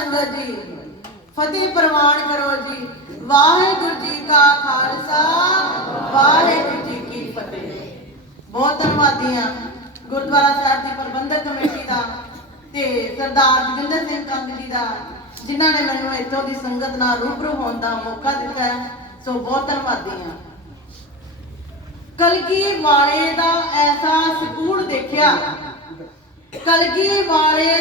ਸੰਗਤ ਜੀ। ਫਤਿਹ ਪ੍ਰਵਾਨ ਕਰੋ ਜੀ। ਵਾਹਿਗੁਰੂ ਜੀ ਕਾ ਖਾਲਸਾ, ਵਾਹਿਗੁਰੂ ਜੀ ਕੀ ਫਤਿਹ। ਬਹੁਤ ਧੰਨਵਾਦੀ ਹਾਂ ਗੁਰਦੁਆਰਾ ਸਾਹਿਬ ਦੀ ਪ੍ਰਬੰਧਕ ਕਮੇਟੀ ਦਾ ਤੇ ਸਰਦਾਰ ਜੋਗਿੰਦਰ ਸਿੰਘ ਕੰਗ ਜੀ ਦਾ, ਜਿਨ੍ਹਾਂ ਨੇ ਮੈਨੂੰ ਇੱਥੋਂ ਦੀ ਸੰਗਤ ਨਾਲ ਰੂਬਰੂ ਹੋਣ ਦਾ ਮੌਕਾ ਦਿੱਤਾ ਹੈ। ਸੋ ਬਹੁਤ ਧੰਨਵਾਦੀ ਹਾਂ ਕਲਗੀ ਵਾਲੇ ਦਾ ਐਸਾ ਸਕੂਲ ਦੇਖਿਆ। ਕਲਗੀ ਵਾਲੇ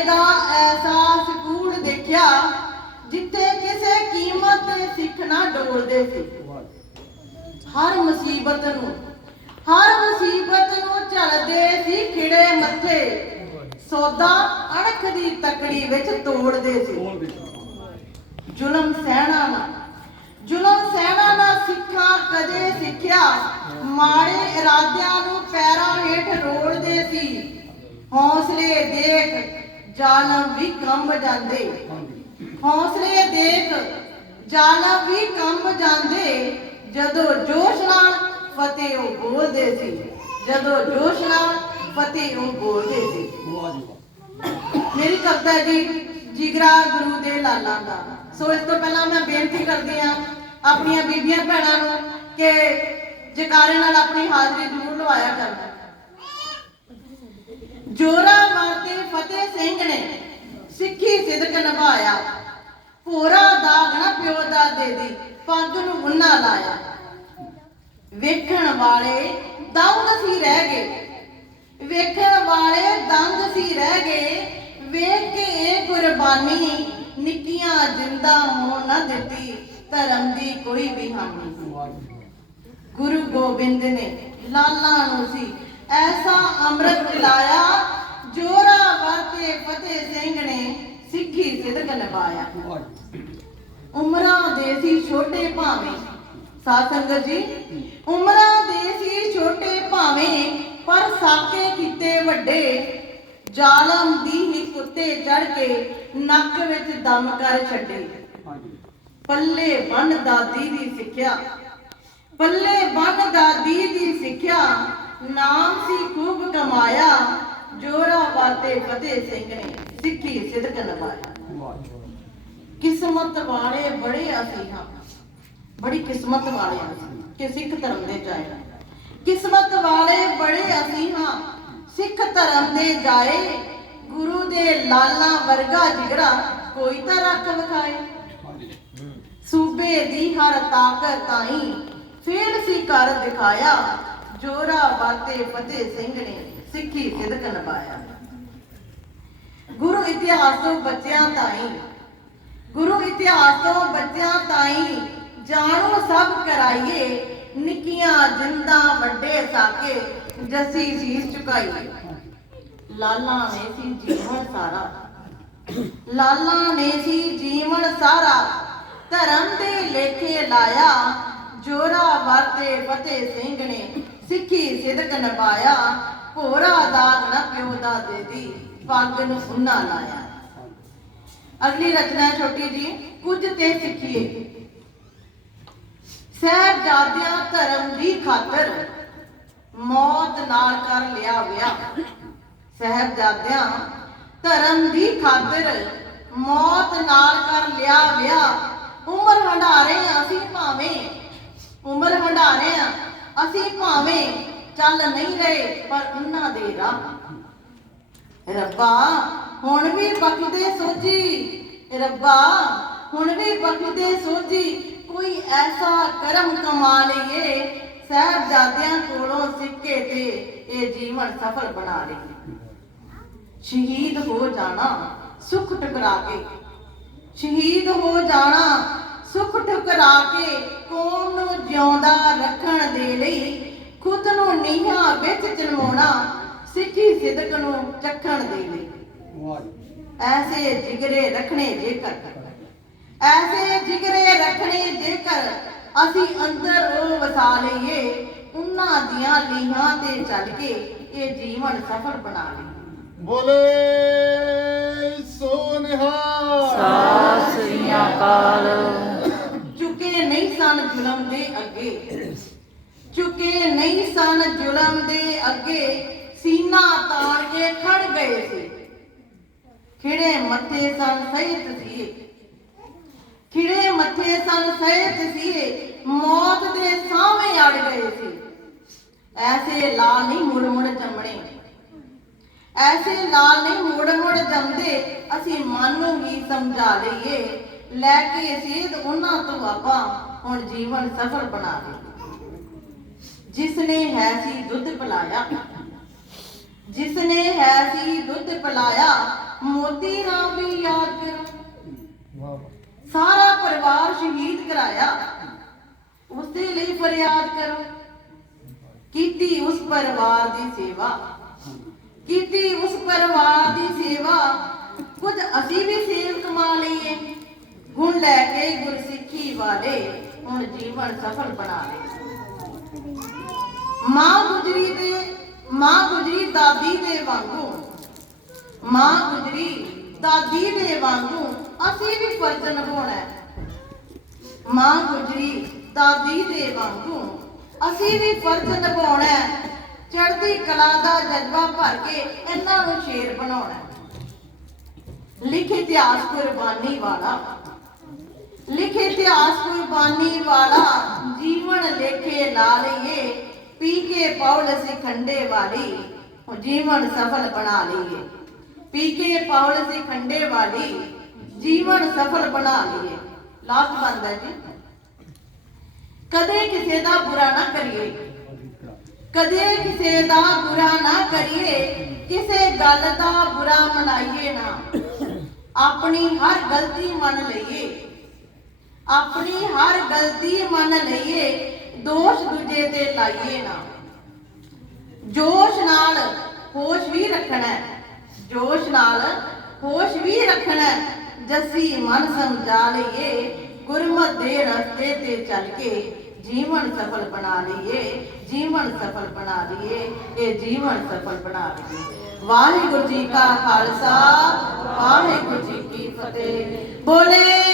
ਜਿੱਥੇ ਕਿਸੇ ਕੀਮਤ ਤੇ ਸਿੱਖ ਨਾ ਡੋਲਦੇ ਸੀ। ਹਰ ਮੁਸੀਬਤ ਨੂੰ, ਹਰ ਮੁਸੀਬਤ ਨੂੰ ਝੱਲਦੇ ਸੀ ਖਿੜੇ ਮੱਥੇ। ਸੌਦਾ ਅਣਖ ਦੀ ਤਕੜੀ ਵਿੱਚ ਤੋੜਦੇ ਸੀ। ਜ਼ੁਲਮ ਸਹਿਣਾ ਨਾ, ਜ਼ੁਲਮ ਸਹਿਣਾ ਨਾ ਸਿੱਖਾਂ ਕਦੇ ਸਿੱਖਿਆ। ਮਾੜੇ ਇਰਾਦਿਆਂ ਨੂੰ ਪੈਰਾਂ ਹੇਠ ਰੋੜਦੇ ਸੀ। ਹੌਸਲੇ ਦੇਖ ਜ਼ਾਲਮ ਵੀ ਕੰਬ ਜਾਂਦੇ। ਹੌਸਲੇ ਦੇਖ ਜ਼ਾਲਮ ਵੀ ਕੰਬ ਜਾਂਦੇ। ਜਦੋਂ ਜੋਸ਼ ਨਾਲ ਫਤਿਹ ਉਹ ਬੋਲਦੇ ਸੀ, ਜਦੋਂ ਜੋਸ਼ ਨਾਲ ਫਤਿਹ ਉਹ ਬੋਲਦੇ ਸੀ। ਮੇਰੀ ਕਵਿਤਾ ਜੀ, ਜਿਗਰਾ ਗੁਰੂ ਦੇ ਲਾਲਾਂ ਦਾ। ਸੋ ਇਸ ਤੋਂ ਪਹਿਲਾਂ ਮੈਂ ਬੇਨਤੀ ਕਰਦੀ ਆ ਆਪਣੀਆਂ ਬੀਬੀਆਂ ਭੈਣਾਂ ਨੂੰ ਕਿ ਜਕਾਰੇ ਨਾਲ ਆਪਣੀ ਹਾਜ਼ਰੀ ਜ਼ਰੂਰ ਲਵਾਇਆ ਕਰਨਾ। ਜੋਰਾ ਮਾਤੇ ਫਤਿਹ ਸਿੰਘ ਨੇ ਸਿੱਖੀ ਸਿਦਕ ਨਿਭਾਇਆ। ਪੂਰਾ ਦਾਗ ਨਾ ਪਿਓ ਦਾ ਦੇ ਦੀ ਪੱਗ ਨੂੰ ਗੁੰਨਾ ਲਾਇਆ। ਵੇਖਣ ਵਾਲੇ ਦੰਗ ਸੀ ਰਹਿ ਗਏ। ਵੇਖਣ ਵਾਲੇ ਦੰਗ ਸੀ ਰਹਿ ਗਏ। ਵੇਖ ਕੇ ਇਹ ਕੁਰਬਾਨੀ ਨਿੱਕੀਆਂ ਜਿੰਦਾ ਹੋਣ ਨਾ ਦਿੱਤੀ, ਧਰਮ ਦੀ ਕੋਈ ਵੀ ਹਾਨੀ ਗੁਰੂ ਗੋਬਿੰਦ ਨੇ ਲਾਲਾਂ ਨੂੰ ਸੀ, ਐਸਾ ਅੰਮ੍ਰਿਤ ਪਿਲਾਇਆ, ਜੋਰਾ ਵਰਤੇ ਫਤਿਹ ਸਿੰਘ ਨੇ ਸਿੱਖੀ ਸਿਦਕ ਨਿਭਾਇਆ ਉਮਰਾਂ ਦੇ ਸੀ ਛੋਟੇ ਭਾਵੇਂ। ਸਾਧ ਸੰਗਤ ਜੀ ਉਮਰਾਂ ਦੇ ਸੀ ਛੋਟੇ ਭਾਵੇਂ ਪਰ ਸਾਕੇ ਕੀਤੇ ਵੱਡੇ। ਜ਼ਾਲਮ ਦੀ ਹੀ ਕੁੱਤੇ ਚੜ ਕੇ ਨੱਕ ਵਿੱਚ ਦਮ ਕਰ ਛੱਡੇ। ਪੱਲੇ ਬੰਨ ਦਾਦੀ ਦੀ ਸਿੱਖਿਆ। ਪੱਲੇ ਬੰਨ ਦਾਦੀ ਦੀ ਸਿੱਖਿਆ ਨਾਮ ਸੀ ਖੂਬ ਕਮਾਇਆ ਜੋਰਾ ਬਾਤੇ ਫਤਿਹ ਸਿੰਘ ਨੇ ਸਿੱਖੀ ਸਿਦਕ ਨਿਭਾਇਆ ਕਿਸਮਤ ਵਾਲੇ ਬੜੇ ਅਸੀਂ ਹਾਂ। ਬੜੀ ਕਿਸਮਤ ਵਾਲੇ ਅਸੀਂ। ਕਿ ਸਿੱਖ ਧਰਮ ਦੇ ਜਾਏ। ਕਿਸਮਤ ਵਾਲੇ ਬੜੇ ਅਸੀਂ ਹਾਂ। ਸਿੱਖ ਧਰਮ ਦੇ ਜਾਏ। ਗੁਰੂ ਦੇ ਲਾਲਾਂ ਵਰਗਾ ਜਿਗਰਾ ਕੋਈ ਤਾਂ ਰੱਖ ਵਿਖਾਏ। ਸੂਬੇ ਦੀ ਹਰ ਤਾਕਤ ਤਾਈ ਫੇਰ ਸੀ ਕਰ ਦਿਖਾਇਆ। ਜੋਰਾ ਬਾਤੇ ਫਤਿਹ ਸਿੰਘ ਨੇ ਸਿੱਖੀ ਸਿਦਕ ਨਿਭਾਇਆ। ਗੁਰੂ ਇਤਿਹਾਸ ਤੋਂ ਬੱਚਿਆਂ ਤਾਈ ਗੁਰੂ ਇਤਿਹਾਸ ਤੋਂ ਬੱਚਿਆਂ ਤਾਈ ਜਾਣੋ ਸਭ ਕਰਾਈਏ, ਨਿੱਕੀਆਂ ਜਿੰਦਾਂ ਵੱਡੇ ਸਾਕੇ, ਜਸੀ ਸੀਸ ਝੁਕਾਈਏ ਲਾਲਾ ਨੇ ਸੀ ਜੀਵਨ ਸਾਰਾ। ਲਾਲਾ ਨੇ ਸੀ ਜੀਵਨ ਸਾਰਾ। ਧਰਮ ਦੇ ਲੇਖੇ ਲਾਇਆ, ਜੋਰਾ ਵਰਤੇ ਫਤਿਹ ਸਿੰਘ ਨੇ ਸਿੱਖੀ ਸਿਦਕ ਨਿਭਾਇਆ, ਭੋਰਾ ਦਾਗ ਨਾ ਪਿਓ ਦਾ ਦੇਦੀ ਪੱਗ ਨੂੰ ਸੁੰਨਾ ਲਾਇਆ। ਅਗਲੀ ਰਚਨਾ ਛੋਟੀ ਜੀ, ਕੁਝ ਤੇ ਸਿੱਖੀਏ। ਸਾਹਿਬਜ਼ਾਦਿਆਂ ਧਰਮ ਦੀ ਖਾਤਰ ਮੌਤ ਨਾਲ ਕਰ ਲਿਆ ਵਿਆਹ। ਸਾਹਿਬਜ਼ਾਦਿਆਂ ਧਰਮ ਦੀ ਖਾਤਰ ਮੌਤ ਨਾਲ ਕਰ ਲਿਆ ਵਿਆਹ। ਉਮਰ ਹੰਡਾਰੇ ਅਸੀਂ ਭਾਵੇਂ। ਉਮਰ ਹੰਡਾਰੇ ਅਸੀਂ ਭਾਵੇਂ। ਚੱਲ ਨਹੀਂ ਰਹੇ ਪਰ ਉਹਨਾਂ ਦੇ ਰਾਹ। ਰੱਬਾ, ਹੁਣ ਵੀ ਬਖਦੇ ਸੋਝੀ। ਰੱਬਾ, ਹੁਣ ਵੀ ਬਖਦੇ ਸੋਝੀ। ਕੋਈ ਐਸਾ ਕਰਮ ਕਮਾ ਲਈਏ, ਸਾਹਿਬਜ਼ਾਦਿਆਂ ਕੋਲੋਂ ਸਿੱਕੇ ਤੇ ਇਹ ਜੀਵਨ ਸਫਲ ਬਣਾ ਲਈਏ। ਸ਼ਹੀਦ ਹੋ ਜਾਣਾ, ਸੁਖ ਟਕਰਾ ਕੇ। ਸ਼ਹੀਦ ਹੋ ਜਾਣਾ, ਸੁਖ ਠੁਕਰਾ ਕੇ, ਕੌਮ ਨੂੰ ਜਿਉਂਦਾ ਰੱਖਣ ਦੇ ਲਈ ਖੁਦ ਨੂੰ ਨੀਹਾਂ ਵਿੱਚ ਸਿੱਖੀ ਸਿਦਕ ਨੂੰ ਚੱਖਣ ਦੇ ਲਈ। ਐਸੇ ਜਿਗਰੇ ਰੱਖਣੇ ਜੇਕਰ। ਐਸੇ ਜਿਗਰੇ ਰੱਖਣੇ ਜੇਕਰ ਅਸੀਂ ਅੰਦਰ ਉਹ ਵਸਾ ਲਈਏ ਉਹਨਾਂ ਦੀਆਂ ਲੀਹਾਂ ਤੇ ਚੱਲ ਕੇ ਇਹ ਜੀਵਨ ਸਫਲ ਬਣਾ ਲਈਏ। ਬੋਲੇ ਸੋ ਨਿਹਾਲ। ਸਤਿ ਸ੍ਰੀ ਅਕਾਲ। ਚੁੱਕੇ ਨਹੀਂ ਸਨ ਜ਼ੁਲਮ ਦੇ ਅੱਗੇ। ਚੁੱਕੇ ਨਹੀਂ ਸਨ ਜ਼ੁਲਮ ਦੇ ਅੱਗੇ। ਸੀਨਾ ਤਾਣ ਕੇ ਖੜ ਗਏ ਸੀ। ਖਿੜੇ ਮੱਥੇ ਸਨ ਸਹਿਤ ਸੀ ਖਿੜੇ ਮੱਥੇ ਸਨ ਸਹਿਤ ਸੀਏ। ਮੌਤ ਦੇ ਸਾਹਵੇਂ ਅੜ ਗਏ ਸੀ। ਐਸੇ ਲਾਲ ਨਹੀਂ ਮੁੜ ਮੁੜ ਜੰਮਣੇ। ਐਸੇ ਲਾਲ ਨਹੀਂ ਮੁੜ ਮੁੜ ਜੰਮਦੇ। ਅਸੀਂ ਮਨ ਨੂੰ ਹੀ ਸਮਝਾ ਲਈਏ। ਲੈ ਕੇ ਸੇਧ ਉਹਨਾਂ ਤੋਂ ਆਪਾਂ ਹੁਣ ਜੀਵਨ ਸਫਲ ਬਣਾ ਦੇ ਜਿਸ ਨੇ ਹੈ ਸੀ ਦੁੱਧ ਪਿਲਾਇਆ। ਜਿਸ ਨੇ ਹੈ ਸੀ ਦੁੱਧ ਪਿਲਾਇਆ ਮੋਤੀ ਰਾਮ ਵੀ ਯਾਦ ਕਰੋ। ਸਾਰਾ ਪਰਿਵਾਰ ਸ਼ਹੀਦ ਕਰਾਇਆ। ਉਸ ਦੇ ਲਈ ਫਰਿਆਦ ਕਰੋ। ਕੀਤੀ ਉਸ ਪਰਿਵਾਰ ਦੀ ਸੇਵਾ। ਕੀਤੀ ਉਸ ਪਰਿਵਾਰ ਦੀ ਸੇਵਾ। ਕੁਝ ਅਸੀਂ ਵੀ ਸੇਵ ਕਮਾ ਲਈਏ। ਗੁਣ ਲੈ ਕੇ ਗੁਰਸਿੱਖੀ ਵਾਲੇ ਹੁਣ ਜੀਵਨ ਸਫਲ ਬਣਾ ਲਏ। ਮਾਂ ਗੁਜਰੀ ਦੇ ਮਾਂ ਗੁਜਰੀ ਦਾਦੀ ਦੇ ਵਾਂਗੂ। ਮਾਂ ਗੁਜਰੀ ਦਾਦੀ ਦੇ ਵਾਂਗੂ ਅਸੀਂ ਵੀ ਫਰਜ਼ ਨਿਭਾਉਣਾ ਹੈ। ਮਾਂ ਗੁਜਰੀ ਦਾਦੀ ਦੇ ਵਾਂਗੂ ਅਸੀਂ ਵੀ ਫਰਜ਼ ਨਿਭਾਉਣਾ ਹੈ। ਚੜ੍ਹਦੀ ਕਲਾ ਦਾ ਜਜ਼ਬਾ ਭਰ ਕੇ ਇਹਨਾਂ ਨੂੰ ਸ਼ੇਰ ਬਣਾਉਣਾ ਹੈ। ਲਿਖ ਇਤਿਹਾਸ ਕੁਰਬਾਨੀ ਵਾਲਾ। ਲਿਖ ਇਤਿਹਾਸ ਕੁਰਬਾਨੀ ਵਾਲਾ ਜੀਵਨ ਲੇਖੇ ਲਾ ਲਈਏ। ਪੀ ਕੇ ਪੌਲ ਸਿਖੰਡੇ ਵਾਲੀ ਉਹ ਜੀਵਨ ਸਫਲ ਬਣਾ ਲਈਏ ਪੀ ਕੇ ਪੌਲ ਸਿਖੰਡੇ ਵਾਲੀ ਜੀਵਨ ਸਫਲ ਬਣਾ ਲਈਏ ਲਾਸਟ ਬੰਦਾ ਜੀ ਕਦੇ ਕਿਸੇ ਦਾ ਬੁਰਾ ਨਾ ਕਰੀਏ ਕਦੇ ਕਿਸੇ ਦਾ ਬੁਰਾ ਨਾ ਕਰੀਏ ਕਿਸੇ ਗੱਲ ਦਾ ਬੁਰਾ ਮਨਾਈਏ ਨਾ ਆਪਣੀ ਹਰ ਗਲਤੀ ਮੰਨ ਲਈਏ ਆਪਣੀ ਹਰ ਗਲਤੀ ਮੰਨ ਲਈਏ ਦੋਸ਼ ਦੂਜੇ ਤੇ ਲਾਈਏ ਨਾ। ਜੋਸ਼ ਨਾਲ ਹੋਸ਼ ਵੀ ਰੱਖਣਾ ਜੋਸ਼ ਨਾਲ ਹੋਸ਼ ਵੀ ਰੱਖਣਾ ਜੱਸੀ ਮਨ ਸਮਝਾ ਲਈਏ, ਗੁਰਮਤ ਦੇ ਰਸਤੇ ਤੇ ਚੱਲ ਕੇ ਜੀਵਨ ਸਫਲ ਬਣਾ ਲਈਏ, ਜੀਵਨ ਸਫਲ ਬਣਾ ਲਈਏ, ਇਹ ਜੀਵਨ ਸਫਲ ਬਣਾ ਲਈਏ। ਵਾਹਿਗੁਰੂ ਜੀ ਕਾ ਖਾਲਸਾ, ਵਾਹਿਗੁਰੂ ਜੀ ਕੀ ਫਤਿਹ। ਬੋਲੇ